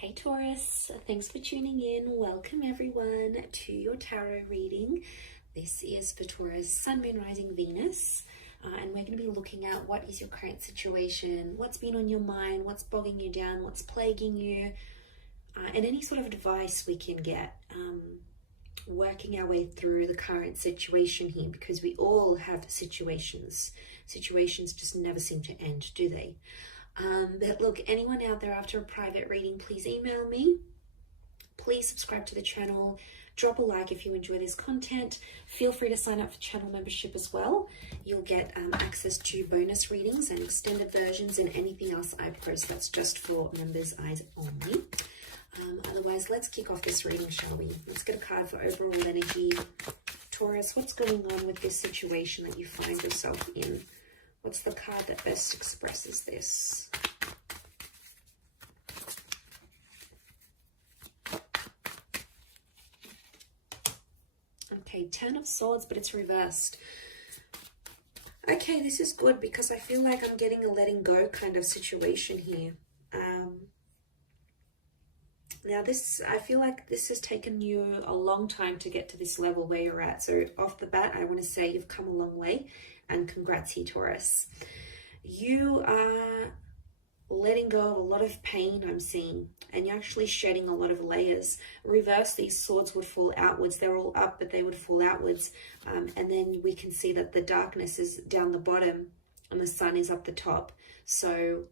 Hey Taurus, thanks for tuning in. Welcome everyone to your tarot reading. This is for Taurus, Sun, Moon, Rising, Venus. And we're going to be looking at what is your current situation, what's been on your mind, what's bogging you down, what's plaguing you, and any sort of advice we can get working our way through the current situation here, because we all have situations. Situations just never seem to end, do they? But look, anyone out there after a private reading, please email me. Please subscribe to the channel. Drop a like if you enjoy this content. Feel free to sign up for channel membership as well. You'll get access to bonus readings and extended versions and anything else I post that's just for members' eyes only. Otherwise, let's kick off this reading, shall we? Let's get a card for overall energy. Taurus, what's going on with this situation that you find yourself in? What's the card that best expresses this? Okay, 10 of Swords, but it's reversed. Okay, this is good because I feel like I'm getting a letting go kind of situation here. Now I feel like this has taken you a long time to get to this level where you're at. So off the bat, I want to say you've come a long way. And congrats here, Taurus. You are letting go of a lot of pain, I'm seeing, and you're actually shedding a lot of layers. Reverse, these swords would fall outwards. They're all up, but they would fall outwards. And then we can see that the darkness is down the bottom and the sun is up the top. So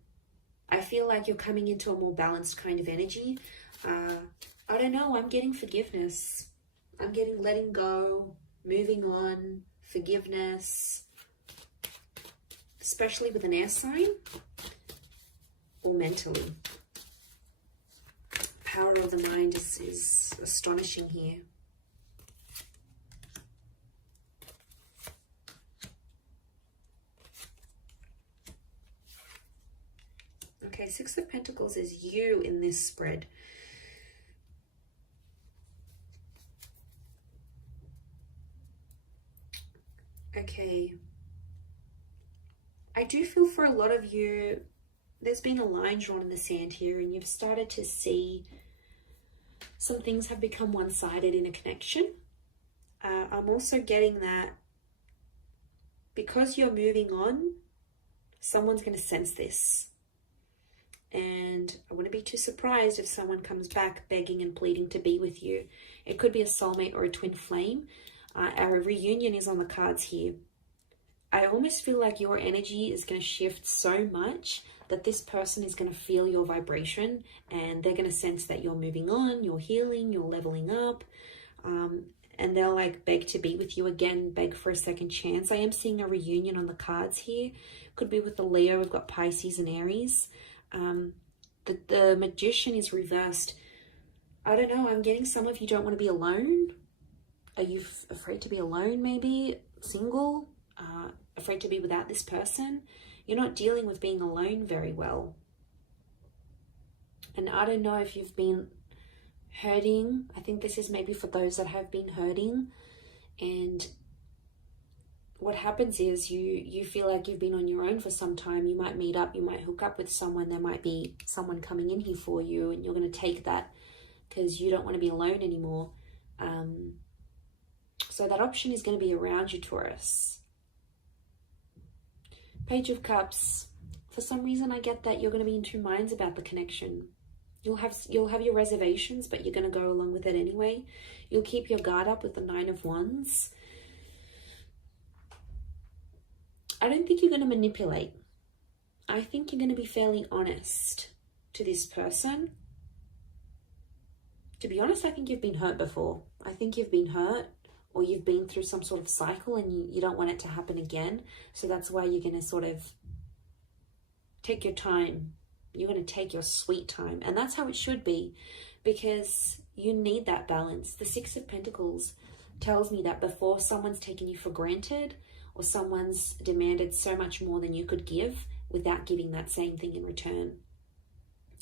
I feel like you're coming into a more balanced kind of energy. I don't know, I'm getting forgiveness. I'm getting letting go, moving on, forgiveness. Especially with an air sign or mentally. Power of the mind is astonishing here. Okay, Six of Pentacles is you in this spread. Okay. I do feel for a lot of you, there's been a line drawn in the sand here and you've started to see some things have become one-sided in a connection. I'm also getting that because you're moving on, someone's going to sense this. And I wouldn't be too surprised if someone comes back begging and pleading to be with you. It could be a soulmate or a twin flame. Our reunion is on the cards here. I almost feel like your energy is going to shift so much that this person is going to feel your vibration and they're going to sense that you're moving on, you're healing, you're leveling up, and they'll like beg to be with you again, beg for a second chance. I am seeing a reunion on the cards here. Could be with the Leo. We've got Pisces and Aries. The Magician is reversed. I don't know. I'm getting some of you don't want to be alone. Are you afraid to be alone maybe? Single? Afraid to be without this person. You're not dealing with being alone very well. And I don't know if you've been hurting. I think this is maybe for those that have been hurting. And what happens is you feel like you've been on your own for some time. You might meet up, you might hook up with someone. There might be someone coming in here for you and you're going to take that because you don't want to be alone anymore. So that option is going to be around you, Taurus. Page of Cups. For some reason, I get that you're going to be in two minds about the connection. You'll have your reservations, but you're going to go along with it anyway. You'll keep your guard up with the Nine of Wands. I don't think you're going to manipulate. I think you're going to be fairly honest to this person. To be honest, I think you've been hurt before. I think you've been hurt. Or you've been through some sort of cycle and you don't want it to happen again. So that's why you're going to sort of take your time. You're going to take your sweet time. And that's how it should be, because you need that balance. The Six of Pentacles tells me that before someone's taken you for granted or someone's demanded so much more than you could give without giving that same thing in return.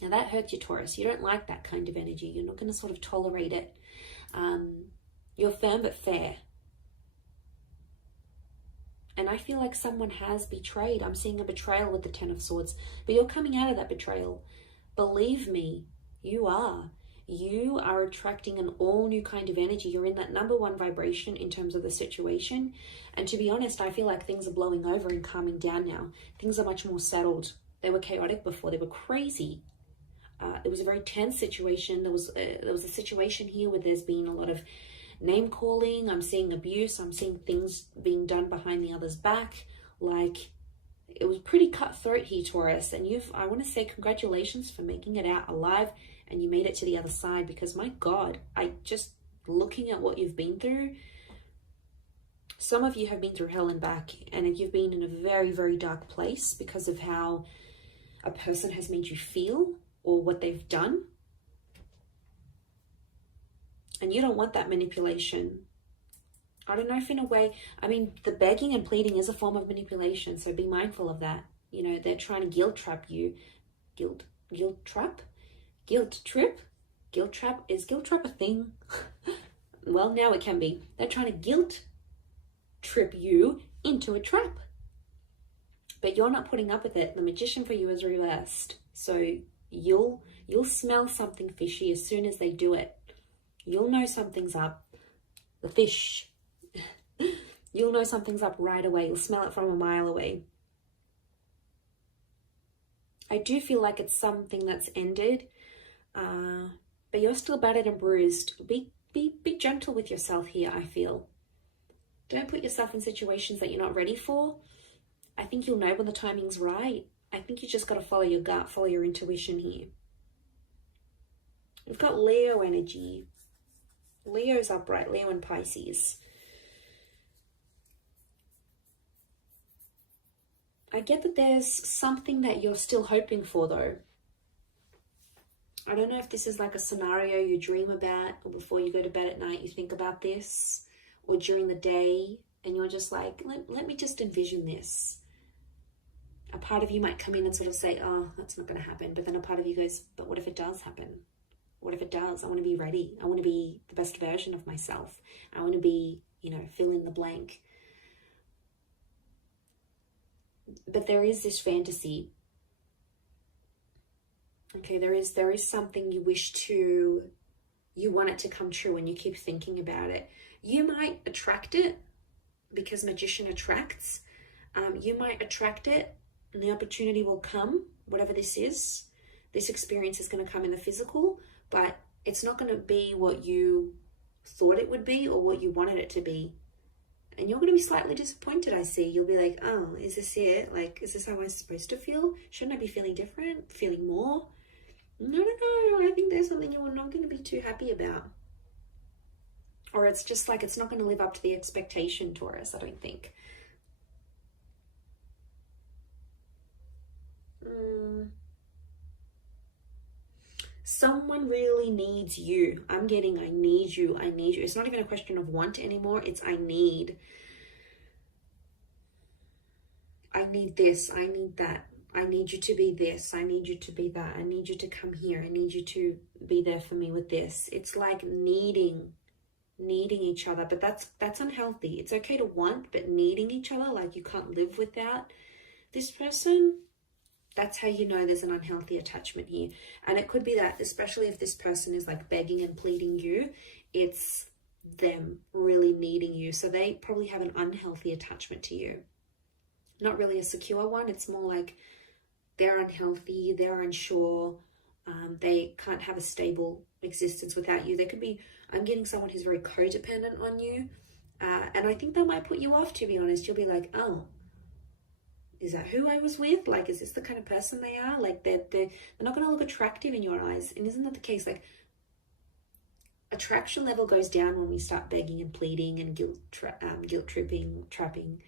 Now that hurts you, Taurus. You don't like that kind of energy. You're not going to sort of tolerate it. You're firm but fair. And I feel like someone has betrayed. I'm seeing a betrayal with the Ten of Swords. But you're coming out of that betrayal. Believe me, You are. You are attracting an all new kind of energy. You're in that number one vibration in terms of the situation. And to be honest, I feel like things are blowing over and calming down now. Things are much more settled. They were chaotic before. They were crazy. It was a very tense situation. There was a situation here where there's been a lot of name calling. I'm seeing abuse. I'm seeing things being done behind the other's back. Like, it was pretty cutthroat here, Taurus. And I want to say congratulations for making it out alive. And you made it to the other side, because my God, looking at what you've been through, some of you have been through hell and back, and you've been in a very, very dark place because of how a person has made you feel or what they've done. And you don't want that manipulation. I don't know if in a way, I mean, the begging and pleading is a form of manipulation, so be mindful of that. You know, they're trying to guilt trap you. Guilt trap? Guilt trip? Guilt trap? Is guilt trap a thing? Well, now it can be. They're trying to guilt trip you into a trap. But you're not putting up with it. The magician for you is reversed. So you'll smell something fishy as soon as they do it. You'll know something's up. The fish. You'll know something's up right away. You'll smell it from a mile away. I do feel like it's something that's ended. But you're still battered and bruised. Be gentle with yourself here, I feel. Don't put yourself in situations that you're not ready for. I think you'll know when the timing's right. I think you just got to follow your gut, follow your intuition here. We've got Leo energy. Leo's upright, Leo and Pisces. I get that there's something that you're still hoping for, though. I don't know if this is like a scenario you dream about, or before you go to bed at night you think about this, or during the day and you're just like, let me just envision this. A part of you might come in and sort of say, oh, that's not going to happen. But then a part of you goes, but what if it does happen? What if it does? I want to be ready. I want to be the best version of myself. I want to be, fill in the blank. But there is this fantasy. Okay, there is something you want it to come true, and you keep thinking about it. You might attract it because magician attracts. You might attract it and the opportunity will come, whatever this is. This experience is going to come in the physical, but it's not going to be what you thought it would be or what you wanted it to be. And you're going to be slightly disappointed, I see. You'll be like, oh, is this it? Like, is this how I'm supposed to feel? Shouldn't I be feeling different? Feeling more? No. I think there's something you're not going to be too happy about. Or it's just like it's not going to live up to the expectation, Taurus, I don't think. Someone really needs you. I'm getting I need you. It's not even a question of want anymore. It's I need. I need this. I need that. I need you to be this. I need you to be that. I need you to come here. I need you to be there for me with this. It's like needing each other, but that's unhealthy. It's okay to want, but needing each other, like you can't live without this person. That's how you know there's an unhealthy attachment here. And it could be that, especially if this person is like begging and pleading you, it's them really needing you. So they probably have an unhealthy attachment to you. Not really a secure one. It's more like they're unhealthy, they're unsure, they can't have a stable existence without you. They could be, I'm getting someone who's very codependent on you. And I think that might put you off, to be honest. You'll be like, oh, is that who I was with? Like, is this the kind of person they are? Like, they're not going to look attractive in your eyes. And isn't that the case? Like, attraction level goes down when we start begging and pleading and guilt tripping, trapping.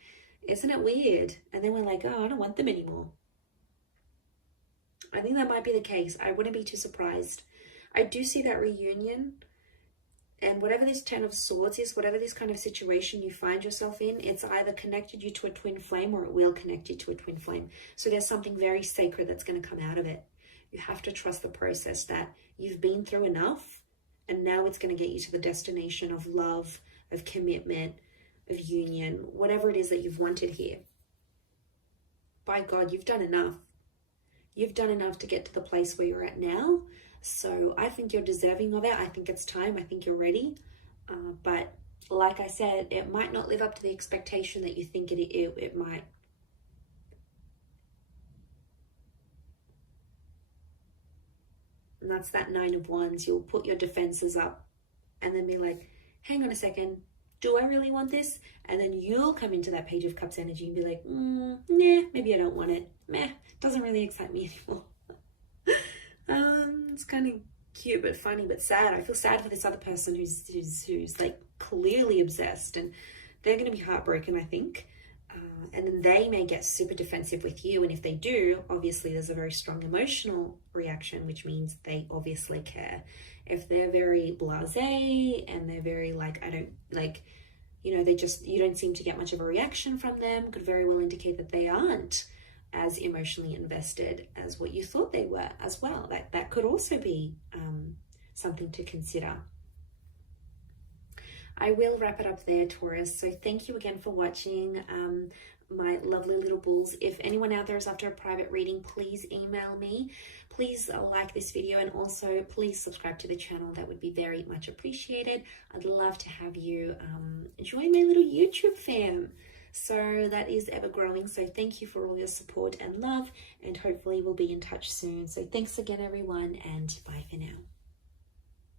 Isn't it weird? And then we're like, oh, I don't want them anymore. I think that might be the case. I wouldn't be too surprised. I do see that reunion. And whatever this 10 of Swords is, whatever this kind of situation you find yourself in, it's either connected you to a twin flame or it will connect you to a twin flame. So there's something very sacred that's going to come out of it. You have to trust the process that you've been through enough, and now it's going to get you to the destination of love, of commitment, of union, whatever it is that you've wanted here. By God, you've done enough. You've done enough to get to the place where you're at now. So I think you're deserving of it. I think it's time. I think you're ready. But like I said, it might not live up to the expectation that you think it might. And that's that 9 of Wands. You'll put your defenses up and then be like, hang on a second, do I really want this? And then you'll come into that Page of Cups energy and be like, nah, maybe I don't want it. Meh, doesn't really excite me anymore. It's kind of cute but funny but sad. I feel sad for this other person who's like clearly obsessed, and they're going to be heartbroken, I think. And then they may get super defensive with you, and if they do, obviously there's a very strong emotional reaction, which means they obviously care. If they're very blasé and they're very like, I don't like, you know, you don't seem to get much of a reaction from them, could very well indicate that they aren't as emotionally invested as what you thought they were as well. That could also be something to consider. I will wrap it up there, Taurus. So thank you again for watching, my lovely little bulls. If anyone out there is after a private reading, please email me. Please like this video, and also please subscribe to the channel. That would be very much appreciated. I'd love to have you join my little YouTube fam. So that is ever growing. So thank you for all your support and love, and hopefully we'll be in touch soon. So thanks again, everyone, and bye for now.